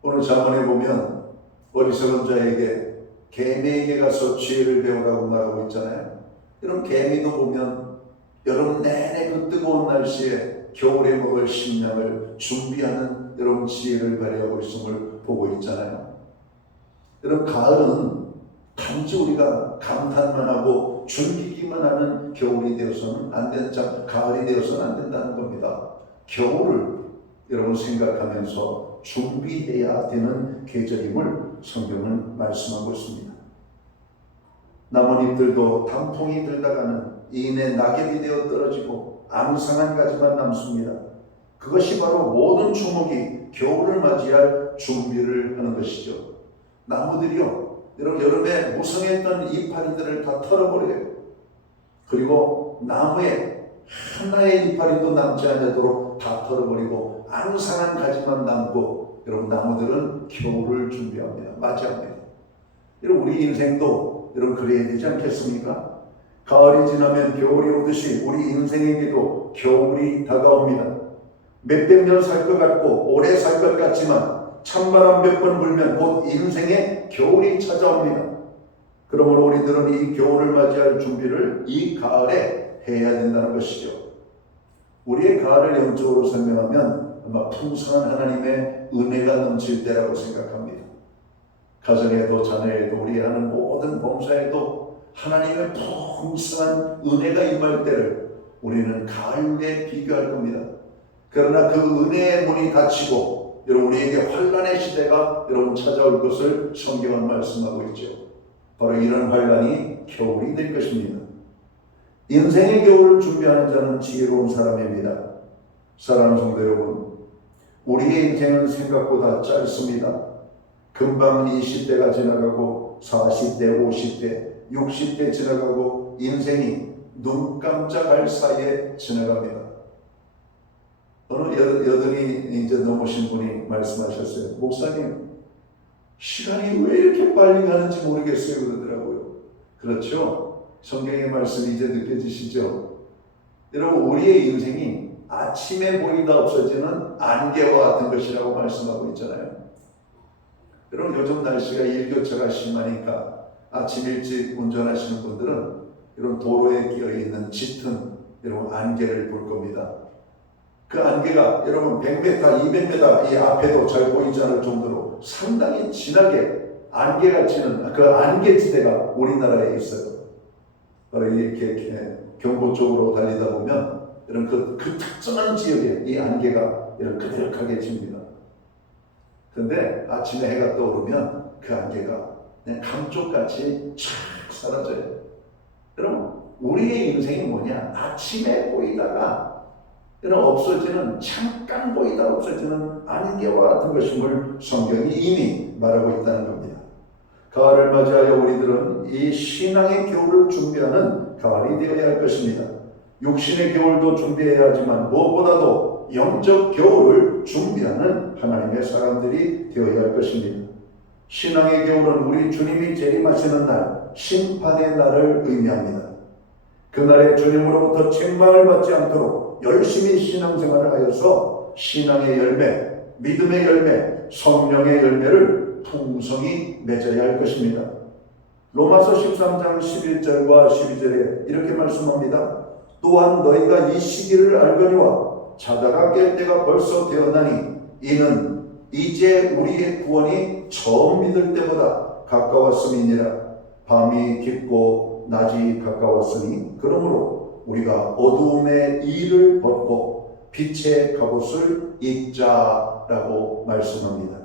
오늘 잠언에 보면 어리석은 자에게 개미에게 가서 지혜를 배우라고 말하고 있잖아요. 이런 개미도 보면 여러분 내내 그 뜨거운 날씨에 겨울에 먹을 식량을 준비하는 여러분 지혜를 발휘하고 있음을 보고 있잖아요. 여러분 가을은 단지 우리가 감탄만 하고 즐기기만 하는 겨울이 되어서는 안 된다. 가을이 되어서는 안 된다는 겁니다. 겨울을 여러분 생각하면서 준비해야 되는 계절임을 성경은 말씀하고 있습니다. 나뭇잎들도 단풍이 들다가는 이내 낙엽이 되어 떨어지고 앙상한 가지만 남습니다. 그것이 바로 모든 주목이 겨울을 맞이할 준비를 하는 것이죠. 나무들이요, 여러분 여름에 무성했던 이파리들을 다 털어버려요. 그리고 나무에 하나의 이파리도 남지 않도록 다 털어버리고 앙상한 가지만 남고 여러분 나무들은 겨울을 준비합니다. 맞이합니다. 여러분 우리 인생도 여러분 그래야 되지 않겠습니까? 가을이 지나면 겨울이 오듯이 우리 인생에게도 겨울이 다가옵니다. 몇백 년 살 것 같고 오래 살 것 같지만 찬바람 몇 번 불면 곧 인생에 겨울이 찾아옵니다. 그러므로 우리들은 이 겨울을 맞이할 준비를 이 가을에 해야 된다는 것이죠. 우리의 가을을 영적으로 설명하면 아마 풍성한 하나님의 은혜가 넘칠 때라고 생각합니다. 가정에도 자녀에도 우리 하는 모든 봉사에도 하나님의 풍성한 은혜가 임할 때를 우리는 가을에 비교할 겁니다. 그러나 그 은혜의 문이 닫히고 여러분 우리에게 환란의 시대가 여러분 찾아올 것을 성경은 말씀하고 있죠. 바로 이런 환란이 겨울이 될 것입니다. 인생의 겨울을 준비하는 자는 지혜로운 사람입니다. 사랑하는 성도 여러분, 우리의 인생은 생각보다 짧습니다. 금방 20대가 지나가고 40대, 50대, 60대 지나가고 인생이 눈 깜짝할 사이에 지나갑니다. 어느 여든이 이제 넘으신 분이 말씀하셨어요. 목사님, 시간이 왜 이렇게 빨리 가는지 모르겠어요 그러더라고요. 그렇죠? 성경의 말씀이 이제 느껴지시죠? 여러분 우리의 인생이 아침에 보이다 없어지는 안개와 같은 것이라고 말씀하고 있잖아요. 여러분 요즘 날씨가 일교차가 심하니까 아침 일찍 운전하시는 분들은 이런 도로에 끼어있는 짙은 여러분 안개를 볼 겁니다. 그 안개가 여러분 100m, 200m 이 앞에도 잘 보이지 않을 정도로 상당히 진하게 안개가 치는 그 안개지대가 우리나라에 있어요. 바로 이렇게 경보 쪽으로 달리다 보면 이런 그 특정한 지역에 이 안개가 이런 그득하게 칩니다. 근데 아침에 해가 떠오르면 그 안개가 그냥 감쪽같이 촥 사라져요. 그럼 우리의 인생이 뭐냐? 아침에 보이다가 없어지는, 잠깐 보이다 없어지는 안개와 같은 것임을 성경이 이미 말하고 있다는 겁니다. 가을을 맞이하여 우리들은 이 신앙의 겨울을 준비하는 가을이 되어야 할 것입니다. 육신의 겨울도 준비해야 하지만 무엇보다도 영적 겨울을 준비하는 하나님의 사람들이 되어야 할 것입니다. 신앙의 겨울은 우리 주님이 재림하시는 날, 심판의 날을 의미합니다. 그날에 주님으로부터 책망을 받지 않도록 열심히 신앙생활을 하여서 신앙의 열매, 믿음의 열매, 성령의 열매를 풍성히 맺어야 할 것입니다. 로마서 13장 11절과 12절에 이렇게 말씀합니다. 또한 너희가 이 시기를 알거니와 자다가 깰 때가 벌써 되었나니 이는 이제 우리의 구원이 처음 믿을 때보다 가까웠음이니라. 밤이 깊고 낮이 가까웠으니 그러므로 우리가 어두움의 일을 벗고 빛의 갑옷을 입자라고 말씀합니다.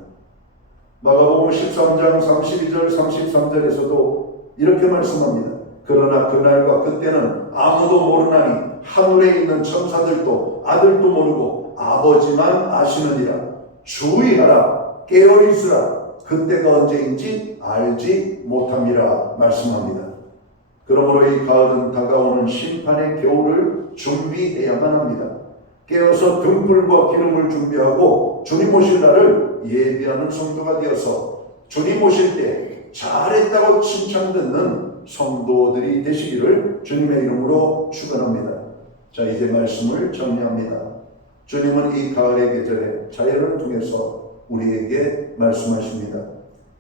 마가복음 13장 32절 33절에서도 이렇게 말씀합니다. 그러나 그날과 그때는 아무도 모르나니 하늘에 있는 천사들도 아들도 모르고 아버지만 아시느니라. 주의하라, 깨어있으라. 그때가 언제인지 알지 못함이라 말씀합니다. 그러므로 이 가을은 다가오는 심판의 겨울을 준비해야만 합니다. 깨어서 등불과 기름을 준비하고 주님 오실 날을 예비하는 성도가 되어서 주님 오실 때 잘했다고 칭찬 듣는 성도들이 되시기를 주님의 이름으로 축원합니다. 자, 이제 말씀을 정리합니다. 주님은 이 가을의 계절에 자연을 통해서 우리에게 말씀하십니다.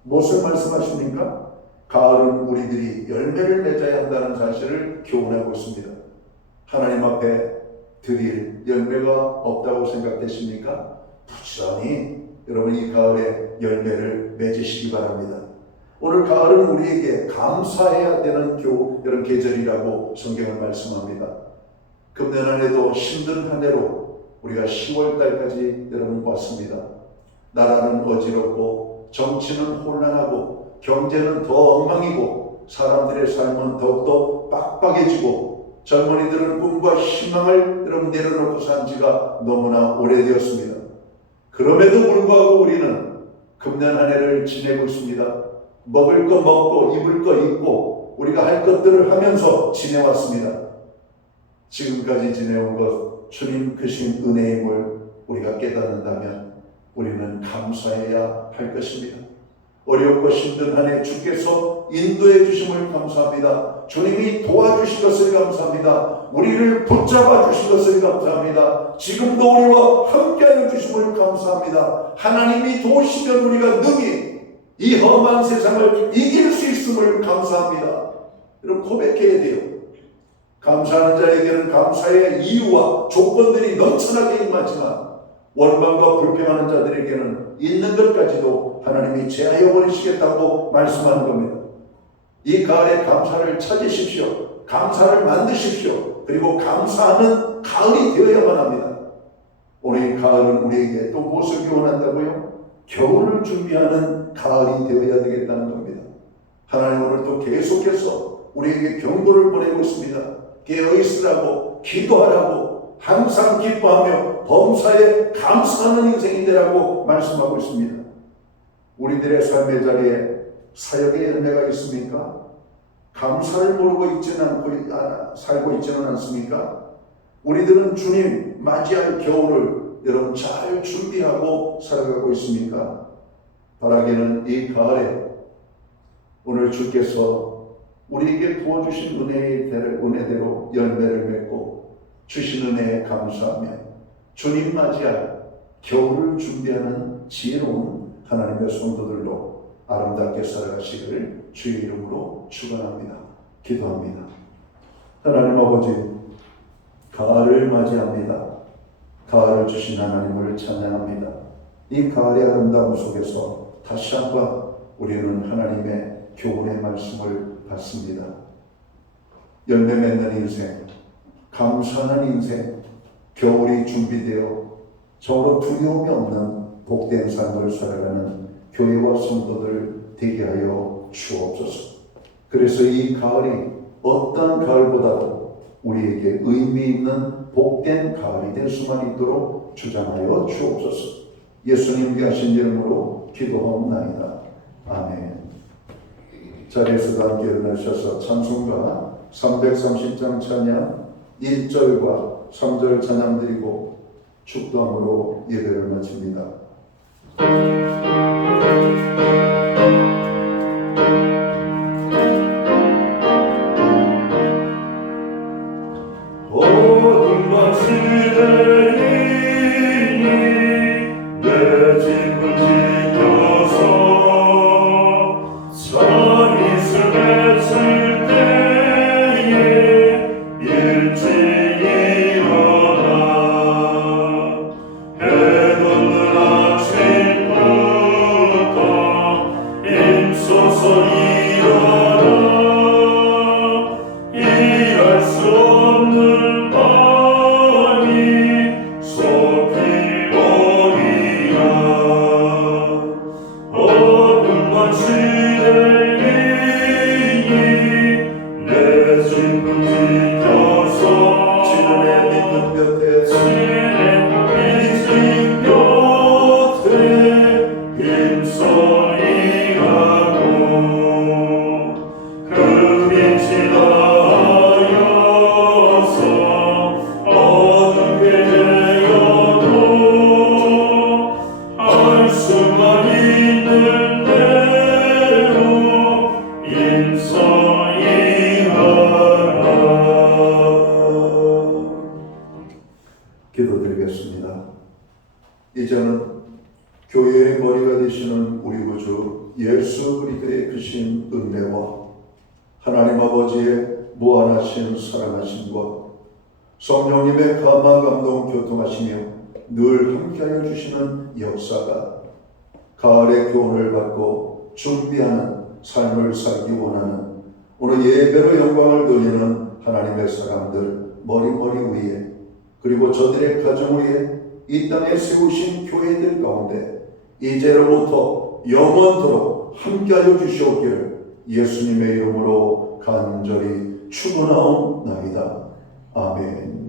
무엇을 말씀하십니까? 가을은 우리들이 열매를 맺어야 한다는 사실을 교훈하고 있습니다. 하나님 앞에 드릴 열매가 없다고 생각되십니까? 부지런히 여러분 이 가을에 열매를 맺으시기 바랍니다. 오늘 가을은 우리에게 감사해야 되는 이런 계절이라고 성경은 말씀합니다. 금년 한 해도 힘든 한 해로 우리가 10월달까지 여러분 봤습니다. 나라는 어지럽고 정치는 혼란하고 경제는 더 엉망이고 사람들의 삶은 더욱더 빡빡해지고 젊은이들은 꿈과 희망을 여러분 내려놓고 산 지가 너무나 오래되었습니다. 그럼에도 불구하고 우리는 금년 한 해를 지내고 있습니다. 먹을 거 먹고 입을 거 입고 우리가 할 것들을 하면서 지내왔습니다. 지금까지 지내온 것 주님 크신 은혜임을 우리가 깨닫는다면 우리는 감사해야 할 것입니다. 어렵고 힘든 한 해 주께서 인도해 주심을 감사합니다. 주님이 도와주신 것을 감사합니다. 우리를 붙잡아 주신 것을 감사합니다. 지금도 우리와 함께하여 주심을 감사합니다. 하나님이 도우시면 우리가 능히 이 험한 세상을 이길 수 있음을 감사합니다. 이런 고백해야 돼요. 감사하는 자에게는 감사의 이유와 조건들이 넘쳐나게 임하지만 원망과 불평하는 자들에게는 있는 것까지도 하나님이 제하여 버리시겠다고 말씀하는 겁니다. 이 가을에 감사를 찾으십시오. 감사를 만드십시오. 그리고 감사하는 가을이 되어야만 합니다. 오늘 이 가을은 우리에게 또 무엇을 교훈한다고요? 겨울을 준비하는 가을이 되어야 되겠다는 겁니다. 하나님 오늘 또 계속해서 우리에게 경고를 보내고 있습니다. 깨어있으라고, 기도하라고, 항상 기뻐하며 범사에 감사하는 인생이 되라고 말씀하고 있습니다. 우리들의 삶의 자리에 사역의 열매가 있습니까? 감사를 모르고 살고 있지는 않습니까? 우리들은 주님 맞이할 겨울을 여러분 잘 준비하고 살아가고 있습니까? 바라기는 이 가을에 오늘 주께서 우리에게 부어주신 은혜대로 열매를 맺고 주신 은혜에 감사하며 주님 맞이할 겨울을 준비하는 지혜로운 하나님의 성도들로 아름답게 살아가시기를 주의 이름으로 축원합니다. 기도합니다. 하나님 아버지, 가을을 맞이합니다. 가을을 주신 하나님을 찬양합니다. 이 가을의 아름다움 속에서 다시 한번 우리는 하나님의 교훈의 말씀을 받습니다. 열매 맺는 인생, 감사하는 인생, 겨울이 준비되어 저로 두려움이 없는 복된 삶을 살아가는 교회와 성도들 되게 하여 주옵소서. 그래서 이 가을이 어떤 가을보다도 우리에게 의미 있는 복된 가을이 될 수만 있도록 주장하여 주옵소서. 예수님께 하신 이름으로 기도하옵나이다. 아멘. 자리에서도 함께 일어나셔서 찬송가 330장 찬양 1절과 3절 찬양 드리고 축도함으로 예배를 마칩니다. 어둠과 시대이니 내 집을 지켜서 선잇을 맺을 때에 일찍 일어나 해 돋는 아침부터 힘써서 일어나 일할 수 없는 밤이 속히 오리라. 어둠과 시대이니 내 집을 지켜서 지난해 믿는 곁에 힘써 일하고 그 빛이 나여서 어둡게 되어도 할 수만 있는 대로 힘써 일하라. 기도드리겠습니다. 이제는 교회의 머리가 되시는 우리 구주 예수 그리스도의 크신 은혜와 하나님 아버지의 무한하신 사랑하심과 성령님의 감화 감동 교통하시며 늘 함께하여 주시는 역사가 가을의 교훈을 받고 준비하는 삶을 살기 원하는 오늘 예배로 영광을 돌리는 하나님의 사람들 머리 위에 그리고 저들의 가정 위에 이 땅에 세우신 교회들 가운데 이제로부터 영원토록 함께하여 주시옵기를 예수님의 이름으로 간절히 축원하옵나이다. 아멘.